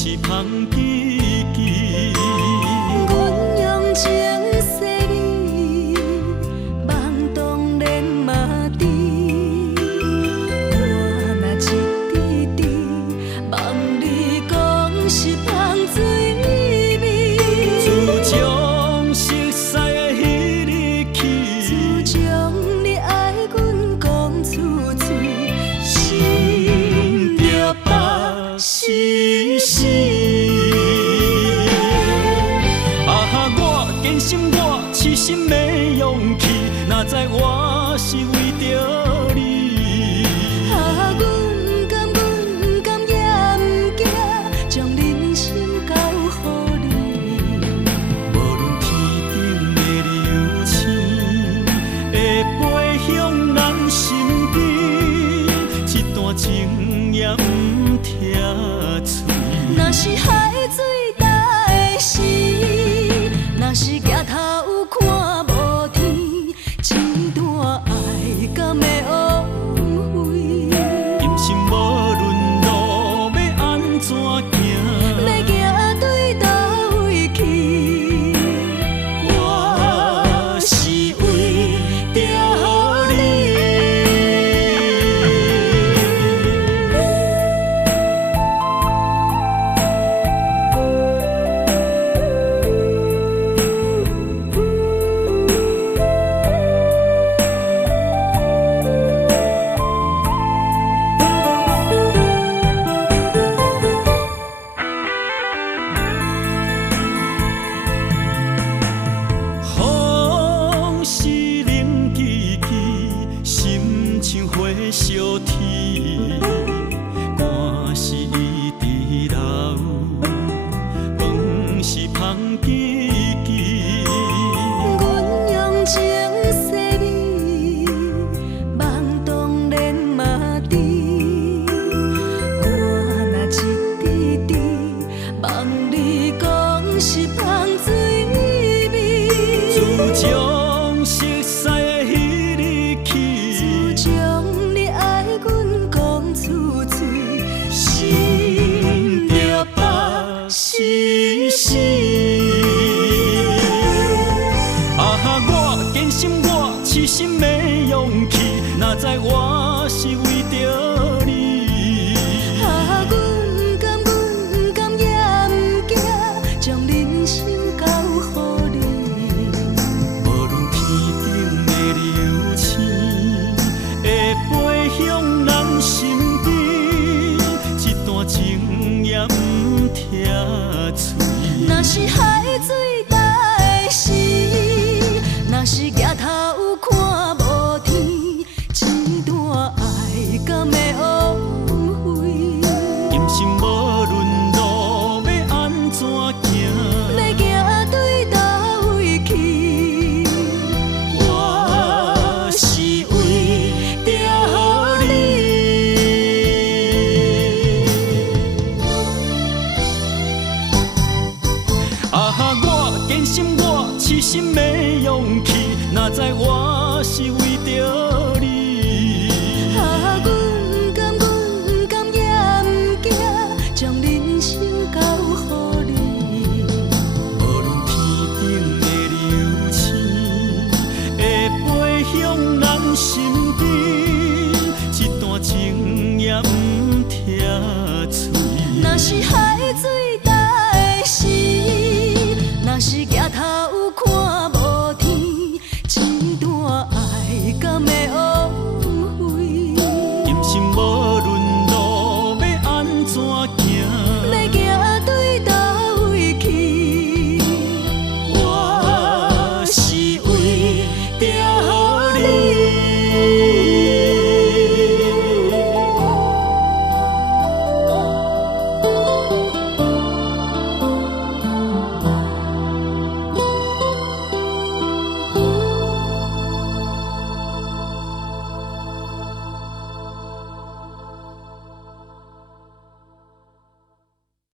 是芳枝枝。阮用情细腻，梦当然嘛知。我若一滴滴，望你讲是芳水味。自从熟悉的迄日起，自从你爱阮讲出嘴，心着北死死。我坚信我痴心的勇气，若知我是为着你。阮甘严行，将人生交予你。无论天顶的流星会飞向咱身边，一段情也不听嘴。若是海水干的时，若是抬头看无天，一段爱敢会枉费？人生无论路要安怎行，要行对倒位去？我是为着你。风是冷记记，心像火烧天，汗是一直流，饭是芳枝枝。阮用情细腻，梦当然嘛知。我若一滴滴，望你讲是芳水味。自从熟悉的迄日起，自从你爱阮讲出嘴，心着北死死。我坚信我痴心的勇气，若知我是为着你。阮甘严行，将人生交予你。无论天顶的流星会飞向咱身边，一段情也不听嘴。若是海水干的时，若是抬头看无天，一段爱敢会枉费？人生无论路要安怎行，要行对倒位去？我是为着你。我坚信我痴心的勇气，若知我是为着你。阮甘严行，将人生交予你。无论天顶的流星会飞向咱身边，一段情也不听嘴。若是海水